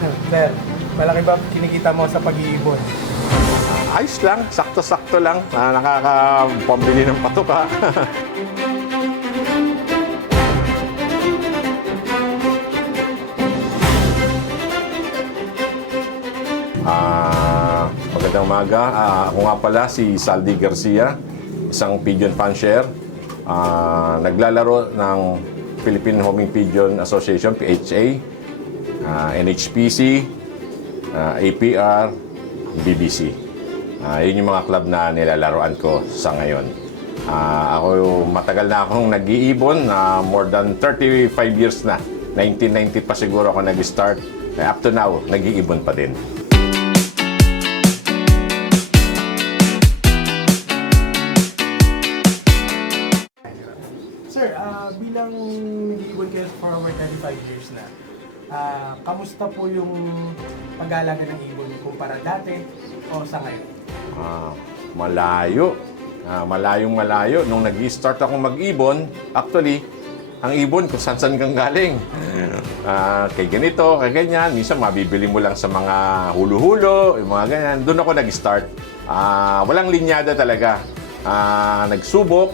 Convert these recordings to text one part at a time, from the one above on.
Sir, malaki ba kinikita mo sa pag-iibon? Ayos lang, sakto-sakto lang. Nakakapambili ng patuka. Magandang umaga. Ako nga pala si Saldi Garcia, isang pigeon fancier. Naglalaro ng Philippine Homing Pigeon Association, PHA, NHPC, APR, BBC. Yun yung mga club na nilalaroan ko sa ngayon. Ako matagal na akong nag-iibon, more than 35 years na. 1990 pa siguro ako nag-start. Up to now, nag-iibon pa din. Sir, bilang nag-iibon kayo for over 35 years na, kamusta po yung pag-aalaga ng ibon kumpara dati o sa ngayon? Malayo. Malayong-malayo. Nung nag-start akong mag-ibon, actually, ang ibon kung saan kang galing. Kay ganito, kay ganyan. Minsan mabibili mo lang sa mga hulo-hulo, yung mga ganyan. Doon ako nag-start. Walang linyada talaga. Nagsubok,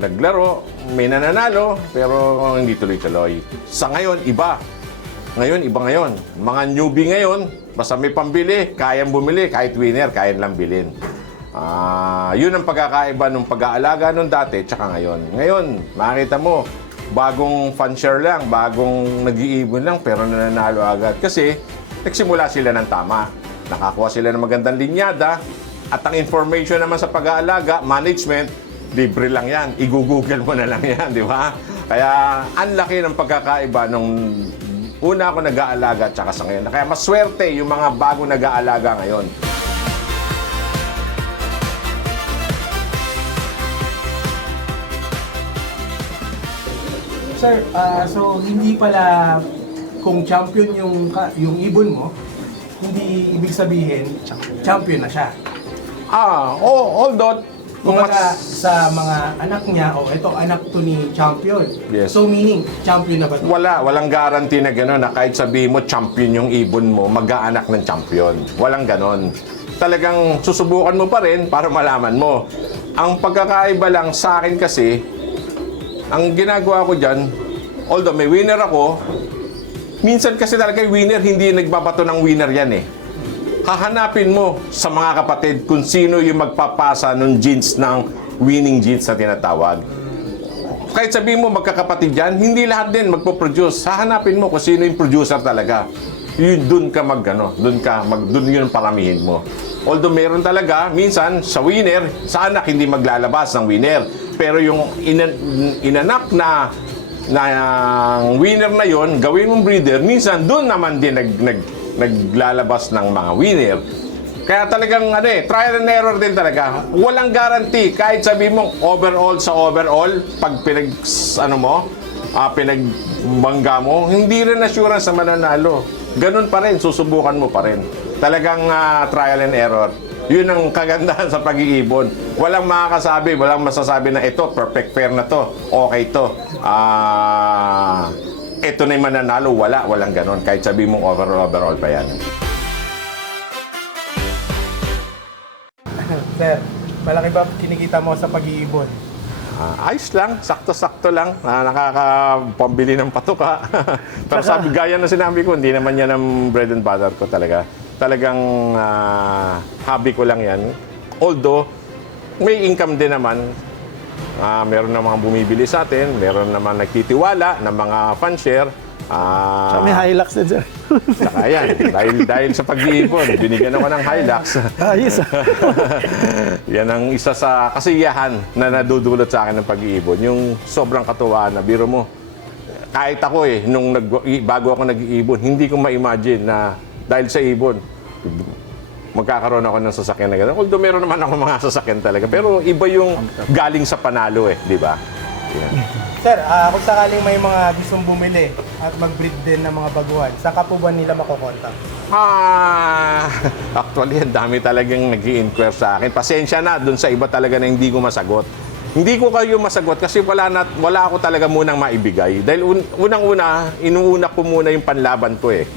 naglaro, may nananalo, pero hindi tuloy-tuloy. Sa ngayon, iba. Ngayon. Mga newbie ngayon, basta may pambili, kayang bumili, kahit winner, kaya lang bilhin. Yun ang pagkakaiba ng pag-aalaga nung dati tsaka ngayon. Ngayon, makita mo, bagong fancier lang, bagong nag-iibon lang, pero nananalo agad. Kasi, nagsimula sila ng tama. Nakakuha sila ng magandang linyada, at ang information naman sa pag-aalaga, management, libre lang yan. I-google mo na lang yan, di ba? Kaya, ang laki ng pagkakaiba nung una ako nag-aalaga at saka sa ngayon. Kaya maswerte yung mga bago nag-aalaga ngayon. Sir, so hindi pala kung champion yung ibon mo, hindi ibig sabihin champion na siya. Although, Kumbaga sa mga anak niya, ito anak to ni champion. Yes. So meaning, champion na ba ito? walang guarantee na gano'n na kahit sabihin mo champion yung ibon mo, mag-aanak ng champion. Walang gano'n. Talagang susubukan mo pa rin para malaman mo. Ang pagkakaiba lang sa akin kasi, ang ginagawa ko dyan, although may winner ako, minsan kasi talaga yung winner, hindi nagbabato ng winner yan eh. Hahanapin mo sa mga kapatid kung sino yung magpapasa ng genes ng winning genes na tinatawag. Kahit sabihin mo magkakapatid yan, hindi lahat din magpo-produce. Hahanapin mo kung sino yung producer talaga. Yun, dun ka dun yun ang paramihin mo. Although meron talaga, minsan sa winner, sa anak hindi maglalabas ng winner. Pero yung inanak na winner na yon, gawin mong breeder, minsan dun naman din naglalabas ng mga winner. Kaya talagang trial and error din talaga. Walang guarantee. Kahit sabi mo overall sa overall, pag pinagbangga mo, hindi rin assurance na mananalo. Ganun pa rin, susubukan mo pa rin. Talagang trial and error. Yun ang kagandahan sa pag-iibon. Walang makakasabi, walang masasabi na ito, perfect pair na to, okay to. Ito na yung mananalo, walang ganon. Kahit sabi mong overall pa yan. Sir, malaki ba kinikita mo sa pag-iibon? Ayos lang, sakto-sakto lang. Nakakapambili ng patuka. Pero sabi, gaya na sinabi ko, hindi naman yan ang bread and butter ko talaga. Talagang hobby ko lang yan. Although, may income din naman. Meron na mga bumibili sa atin, meron naman nagtitiwala ng mga fancier. So may Hilux din, sir. Saka yan, dahil sa pag-iibon, binigyan ako ng Hilux. Yes. Yan ang isa sa kasiyahan na nadudulot sa akin ng pag-iibon. Yung sobrang katuwaan na biro mo. Kahit ako bago ako nag-iibon, hindi ko ma-imagine na dahil sa ibon, magkakaroon ako ng sasakyan na gano'n. Although meron naman ako mga sasakyan talaga. Pero iba yung galing sa panalo di ba? Yeah. Sir, kung sakaling may mga gustong bumili at mag-breed din ng mga baguhan, saan ka po ba nila makokontak? Actually, ang dami talagang nag-i-inquire sa akin. Pasensya na, dun sa iba talaga na hindi ko masagot. Hindi ko kayo masagot kasi wala ako talaga munang maibigay. Dahil unang-una, inuuna ko muna yung panlaban ko eh.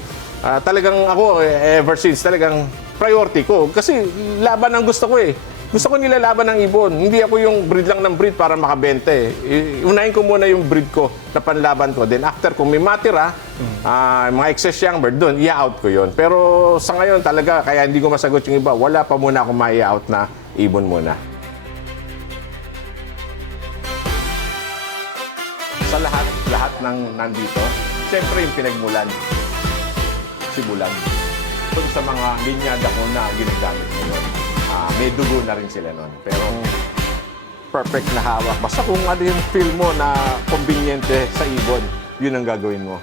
Talagang ako, ever since, talagang priority ko. Kasi laban ang gusto ko eh. Gusto ko nilalaban ng ibon. Hindi ako yung breed lang ng breed para makabenta eh. Unahin ko muna yung breed ko na panlaban ko. Then after, kung may matira, mga excess young bird, doon, i-out ko yon. Pero sa ngayon talaga, kaya hindi ko masagot yung iba, wala pa muna akong ma-out na ibon muna. Sa lahat ng nandito, siyempre yung pinagmulan, sibulan. Kung sa mga linyada ko na ginagamit ko yun, may dugo na rin sila nun. Pero perfect na hawak. Basta kung ano yung feel mo na conveniente sa ibon, yun ang gagawin mo.